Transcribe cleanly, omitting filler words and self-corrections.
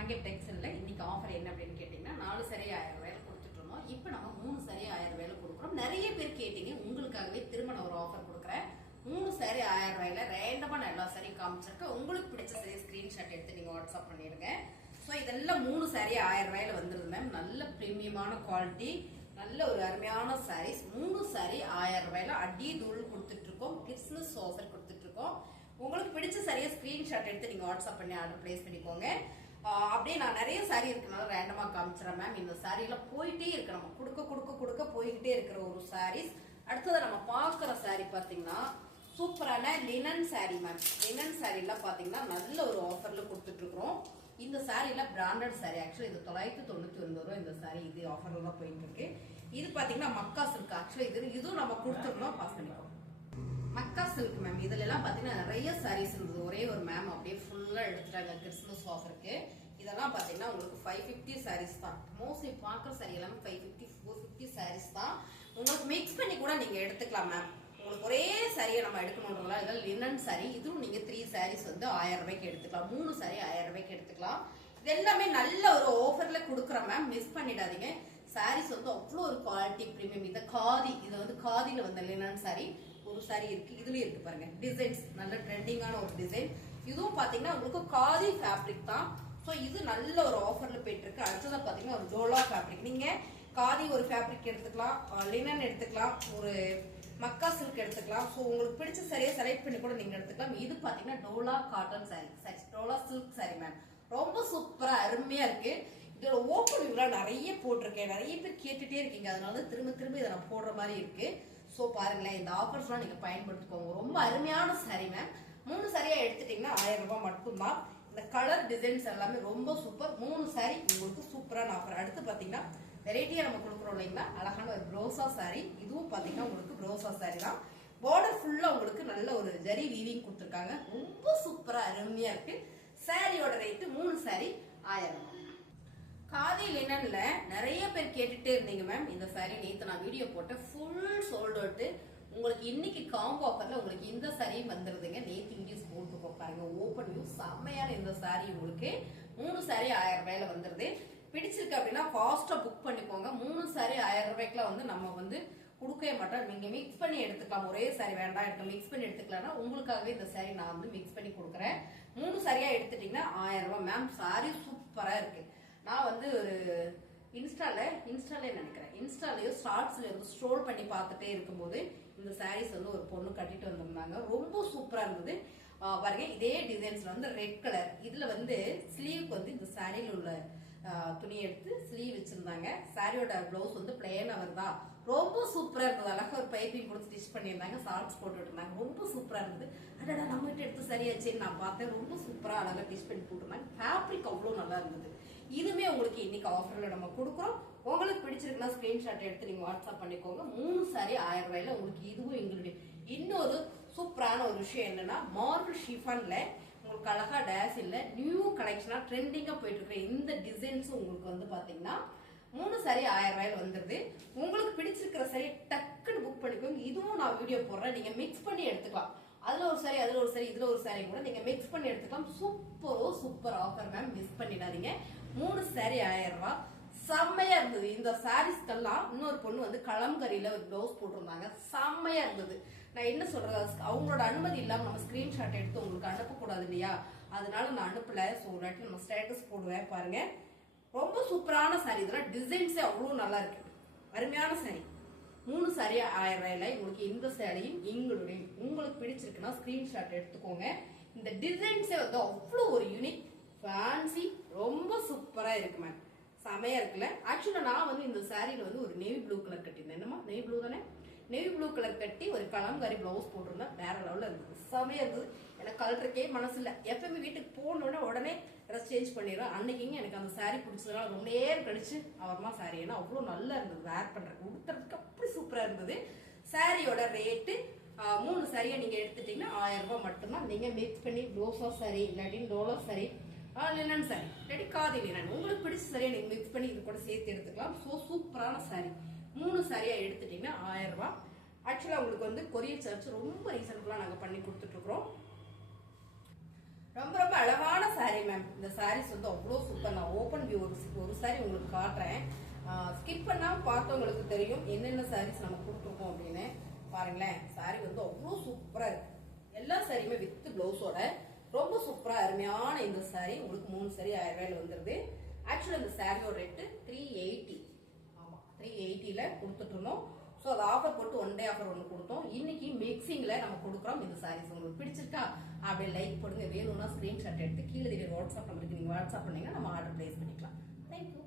மங்கை டெக்ஸ்டைல்ல இன்னைக்கு ஆஃபர் என்ன அப்படின்னு கேட்டீங்கன்னா 4 saree 1000 ரூபாயில கொடுத்துட்டு இருந்தோம். இப்போ நம்ம 3 saree 1000 ரூபாயில கொடுக்குறோம். நிறைய பேர் கேட்டீங்க, உங்களுக்காகவே திரும்ப நான் ஒரு ஆஃபர் கொடுக்குறேன். 3 saree 1000 ரூபாயில ரேண்டமா நான் எல்லா saree காமிச்சிருக்கேன். உங்களுக்கு பிடிச்ச saree ஸ்கிரீன்ஷாட் எடுத்து நீங்க வாட்ஸ்அப் பண்ணிருங்க. ஸோ இதெல்லாம் 3 saree 1000 ரூபாயில வந்துருது மேம். நல்ல பிரீமியமான குவாலிட்டி, நல்ல ஒரு அருமையான சாரீஸ். 3 saree 1000 ரூபாயில அடி தூள் கொடுத்துட்டு இருக்கோம். கிறிஸ்மஸ் ஆஃபர் கொடுத்துட்டு இருக்கோம். உங்களுக்கு பிடிச்ச சாரியை ஸ்கிரீன்ஷாட் எடுத்து நீங்க வாட்ஸ்அப் பண்ணி ஆர்டர் பிளேஸ் பண்ணிக்கோங்க. அப்படியே நான் நிறைய சாரி இருக்கனால ரேண்டமா காமிச்சிடறேன் மேம். இந்த சாரியில போயிட்டே இருக்கு, நம்ம கொடுக்க கொடுக்க கொடுக்க போய்கிட்டே இருக்கிற ஒரு சாரீஸ். அடுத்தது நம்ம பாக்குற சாரி பாத்தீங்கன்னா சூப்பரான லினன் சாரி மேம். லினன் சாரில பாத்தீங்கன்னா நல்ல ஒரு ஆஃபர்ல கொடுத்துட்டு இருக்கிறோம். இந்த சாரில பிராண்டட் சாரி. ஆக்சுவலி இது 999 ரூபாய் இந்த சாரி. இது ஆஃபர்ல தான் போயிட்டு இருக்கு. இது பாத்தீங்கன்னா மக்கா சில்க். ஆக்சுவலி இதுவும் நம்ம கொடுத்துருந்தோம், பாஸ் பண்ணிக்கோங்க. மக்கா சில்க் மேம். இதுல எல்லாம் பாத்தீங்கன்னா நிறைய சாரீஸ் இருந்தது. ஒரே ஒரு மேம் அப்படியே ஃபுல்லா எடுத்துட்டாங்க கிறிஸ்மஸ் ஆஃபருக்கு. இதெல்லாம் பாத்தீங்கன்னா உங்களுக்கு 550 சாரீஸ் தான். மோஸ்ட்லி பாக்குற சாரி எல்லாமே 550 450 சாரீஸ் தான். உங்களுக்கு மிக்ஸ் பண்ணி கூட நீங்க எடுத்துக்கலாம் மேம். உங்களுக்கு ஒரே சாரியை நம்ம எடுக்கணும்ன்றதுலாம் இதெல்லாம் லினன் சாரி. இதுவும் நீங்க 3 சாரீஸ் வந்து 1000 ரூபாய்க்கு எடுத்துக்கலாம். 3 சாரி 1000 ரூபாய்க்கு எடுத்துக்கலாம். இது எல்லாமே நல்ல ஒரு ஆஃபர்ல கொடுக்குறேன் மேம். மிஸ் பண்ணிடாதீங்க. சாரீஸ் வந்து அவ்வளோ ஒரு குவாலிட்டி பிரீமியம். இதை காதி, இது வந்து காதியில வந்த லினன் சாரி ஒரு சாரி இருக்கு. இதுலயும் இருக்கு பாருங்க டிசைன்ஸ், நல்ல ட்ரெண்டிங்கான ஒரு டிசைன். இதுவும் பாத்தீங்கன்னா உங்களுக்கு காதி ஃபேப்ரிக் தான். சோ இது நல்ல ஒரு ஆஃபர்ல போயிட்டு இருக்கு. அடுத்ததா பாத்தீங்கன்னா ஒரு டோலா ஃபேப்ரிக். நீங்க காதி ஒரு ஃபேப்ரிக் எடுத்துக்கலாம், லினன் எடுத்துக்கலாம், ஒரு மக்கா சில்க் எடுத்துக்கலாம். ஸோ உங்களுக்கு பிடிச்ச சாரியை செலக்ட் பண்ணி கூட நீங்க எடுத்துக்கலாம். இது பாத்தீங்கன்னா Dola cotton sorry, Dola silk sorry ma'am. ரொம்ப சூப்பரா அருமையா இருக்கு. இதோட ஓப்பன் வியூலாம் நிறைய போட்டிருக்கேன். நிறைய பேர் கேட்டுட்டே இருக்கீங்க, அதனால திரும்ப திரும்ப இதை நான் போடுற மாதிரி இருக்கு. சோ பாருங்களேன், இந்த ஆஃபர்ஸ்லாம் நீங்க பயன்படுத்திக்கோங்க. ரொம்ப அருமையான சாரி மேம். 3 சாரியா எடுத்துட்டீங்கன்னா 1000 ரூபாய் மட்டும்தான். இந்த கலர் டிசைன்ஸ் எல்லாமே ரொம்ப சூப்பர். 3 சாரி உங்களுக்கு சூப்பரான ஆஃபர். அடுத்து பாத்தீங்கன்னா வெரைட்டியா நம்ம கொடுக்குறோம் இல்லைங்களா, அழகான ஒரு ப்ரோசா சாரி. இதுவும் பாத்தீங்கன்னா உங்களுக்கு ப்ரோசா சாரி தான். பார்டர் ஃபுல்லா உங்களுக்கு நல்ல ஒரு ஜரி வீவிங் கொடுத்துருக்காங்க. ரொம்ப சூப்பரா அருமையா இருக்கு. சாரியோட ரேட்டு 3 சாரி 1000 ரூபாய். காதி லினன்ல நிறைய பேர் கேட்டுட்டே இருந்தீங்க மேம். இந்த சாரி நேத்து நான் வீடியோ போட்டேன், ஃபுல் சோல்ட் அவுட். உங்களுக்கு இன்னைக்கு காம்போ ஆஃபர்ல உங்களுக்கு இந்த சாரி வந்துருதுங்க. நேத்து இங்கிலீஷ் போட்டுக்கோ பாருங்க, ஓப்பன் வியூ செம்மையான இந்த சாரி. உங்களுக்கு 3 சாரி 1000 ரூபாயில வந்துருது. பிடிச்சிருக்கு அப்படின்னா ஃபாஸ்டா புக் பண்ணிக்கோங்க. 3 சாரி 1000 ரூபாய்க்குலாம் வந்து நம்ம வந்து கொடுக்கவே மாட்டோம். நீங்க மிக்ஸ் பண்ணி எடுத்துக்கலாம். ஒரே சாரி வேண்டாம் எனக்கு மிக்ஸ் பண்ணி எடுத்துக்கலாம்னா உங்களுக்காகவே இந்த சாரி நான் வந்து மிக்ஸ் பண்ணி கொடுக்குறேன். 3 சாரியா எடுத்துட்டீங்கன்னா 1000 ரூபாய் மேம். சாரி சூப்பரா இருக்கு. நான் வந்து ஒரு இன்ஸ்டாலே நினைக்கிறேன், இன்ஸ்டாலயோ ஷார்ட்ஸ்ல ஸ்க்ரோல் பண்ணி பார்த்துட்டே இருக்கும்போது இந்த சாரீஸ் வந்து ஒரு பொண்ணு கட்டிட்டு வந்திருந்தாங்க. ரொம்ப சூப்பரா இருந்தது பாருங்க. இதே டிசைன்ஸ்ல வந்து ரெட் கலர். இதுல வந்து ஸ்லீவ் வந்து இந்த சாரியில உள்ள துணி எடுத்து ஸ்லீவ் வச்சிருந்தாங்க. சாரியோட பிளவுஸ் வந்து பிளேனா வருதா, ரொம்ப சூப்பரா இருந்தது. அழகா ஒரு பைப்பிங் கொடுத்து ஸ்டிச் பண்ணியிருந்தாங்க. ஷார்ட்ஸ் போட்டுட்டு இருந்தாங்க. ரொம்ப சூப்பரா இருந்தது. அடடா நம்ம கிட்ட எடுத்து சரியாச்சுன்னு நான் பார்த்தேன். ரொம்ப சூப்பரா அழகா ஸ்டிச் பண்ணி போட்டுருந்தாங்க. ஃபேப்ரிக் அவ்வளவு நல்லா இருந்தது. இதுமே உங்களுக்கு இன்னைக்கு ஆஃபர்ல நம்ம கொடுக்குறோம். உங்களுக்கு பிடிச்சிருக்குன்னா ஸ்கிரீன்ஷாட் எடுத்து நீங்க வாட்ஸ்அப் பண்ணிக்கோங்க. 3 சாரி 1000 ரூபாயில உங்களுக்கு இதுவும் எங்களுடைய இன்னொரு சூப்பரான ஒரு விஷயம் என்னன்னா, மார்பிள் ஷிஃபான்ல உங்களுக்கு அழகா டேஸ் இல்ல நியூ கலெக்ஷனா ட்ரெண்டிங்கா போயிட்டு இருக்கிற இந்த டிசைன்ஸும் உங்களுக்கு வந்து பாத்தீங்கன்னா 3 சாரி 1000 ரூபாயில வந்துருது. உங்களுக்கு பிடிச்சிருக்கிற சாரி டக்குன்னு புக் பண்ணிக்கோங்க. இதுவும் நான் வீடியோ போடுறேன், நீங்க மிக்ஸ் பண்ணி எடுத்துக்கலாம். அதுல ஒரு சாரி, அதுல ஒரு சாரி, இதுல ஒரு சாரி கூட நீங்க மிக்ஸ் பண்ணி எடுத்துக்கலாம். Super offer ma'am. மிஸ் பண்ணிடாதீங்க. 3 சாரி 1000 ரூபாய். செம்மையா இருந்தது. இந்த சாரீஸ்க்கெல்லாம் இன்னொரு பொண்ணு வந்து கலம்கரியில ஒரு பிளவுஸ் போட்டிருந்தாங்க. செம்மையா இருந்தது. நான் என்ன சொல்றது, அவங்களோட அனுமதி இல்லாம நம்ம ஸ்கிரீன்ஷாட் எடுத்து உங்களுக்கு அனுப்பக்கூடாது இல்லையா, அதனால நான் அனுப்பல. ஸோ ஒரு வாட்டி நம்ம ஸ்டேட்டஸ் போடுவேன் பாருங்க. ரொம்ப சூப்பரான சாரி. இதெல்லாம் டிசைன்ஸே அவ்வளவு நல்லா இருக்கு. அருமையான சாரி. 3 சாரி 1000 ரூபாயில உங்களுக்கு இந்த சாரியும் எங்களுடைய உங்களுக்கு பிடிச்சிருக்குன்னா ஸ்கிரீன்ஷாட் எடுத்துக்கோங்க. இந்த டிசைன்ஸே வந்து அவ்வளோ ஒரு யூனிக் ஃபேன்சி, ரொம்ப சூப்பரா இருக்கு மேம். செமையா இருக்குல்ல. ஆக்சுவலா நான் வந்து இந்த சாரியில வந்து ஒரு நேவி ப்ளூ கலர் கட்டியிருந்தேன். என்னமா நேவி ப்ளூ தானே, நேவி ப்ளூ கலர் கட்டி ஒரு கலம்காரி பிளவுஸ் போட்டிருந்தேன். வேற லெவல்ல இருந்தது. செமையா இருந்தது. எனக்கு கலருக்கே மனசு இல்லை. எப்பவுமே வீட்டுக்கு போனோடனே உடனே ட்ரெஸ் சேஞ்ச் பண்ணிடுவேன். அன்னைக்குங்க எனக்கு அந்த சாரி பிடிச்சதுனால ரொம்ப நேரம் கழிச்சு அவர்மா சாரி, ஏன்னா அவ்வளோ நல்லா இருந்தது. வேர் பண்றதுக்கு உடுத்துறதுக்கு அப்படி சூப்பரா இருந்தது. சாரியோட ரேட்டு 3 சாரியை நீங்க எடுத்துட்டீங்கன்னா 1000 ரூபாய் மட்டும்தான். நீங்க மிக்ஸ் பண்ணி ப்ளவுஸா சாரி இல்லாட்டி டோலா சாரி, லினன் சாரி இல்லாட்டி காதி லினன் உங்களுக்கு பிடிச்ச சாரியை நீங்க மிக்ஸ் பண்ணி இது கூட சேர்த்து எடுத்துக்கலாம். ஸோ சூப்பரான சாரி. 3 சாரியா எடுத்துட்டீங்கன்னா 1000 ரூபாய். ஆக்சுவலா உங்களுக்கு வந்து கொரியர் சார்ஜ் ரொம்ப ரீசனபிளா நாங்க பண்ணி கொடுத்துட்டு இருக்கிறோம். ரொம்ப ரொம்ப அழகான சாரி மேம். இந்த சாரீஸ் வந்து அவ்வளோ சூப்பர். நான் ஓப்பன் வியூ ஒரு சாரி உங்களுக்கு காட்டுறேன். ஸ்கிப் பண்ணாம பார்த்தவங்களுக்கு தெரியும் என்னென்ன சாரீஸ் நம்ம கொடுத்துருக்கோம் அப்படின்னு. பாருங்களேன், சாரி வந்து அவ்வளோ சூப்பரா இருக்கு. எல்லா சாரியுமே வித் பிளவுஸோட ரொம்ப சூப்பரா அருமையான இந்த சாரி உங்களுக்கு 3 சாரி 1000 ரூபாயில வந்துருது. ஆக்சுவலா இந்த சாரியோட ரேட்டு 380. ஆமா, 380ல கொடுத்துட்டு இருந்தோம். ஸோ அது ஆஃபர் போட்டு 1 டே ஆஃபர் ஒன்று கொடுத்தோம். இன்னைக்கு மிக்சிங்ல நம்ம கொடுக்குறோம். இந்த சாரீஸ் உங்களுக்கு பிடிச்சிருக்கா அப்படியே லைக் போடுங்க. வேணும்னா ஸ்கிரீன்ஷாட் எடுத்து கீழே வாட்ஸ்அப் நம்பருக்கு நீங்க வாட்ஸ்அப் பண்ணீங்கன்னா நம்ம ஆர்டர் பிளேஸ் பண்ணிக்கலாம். தேங்க்யூ.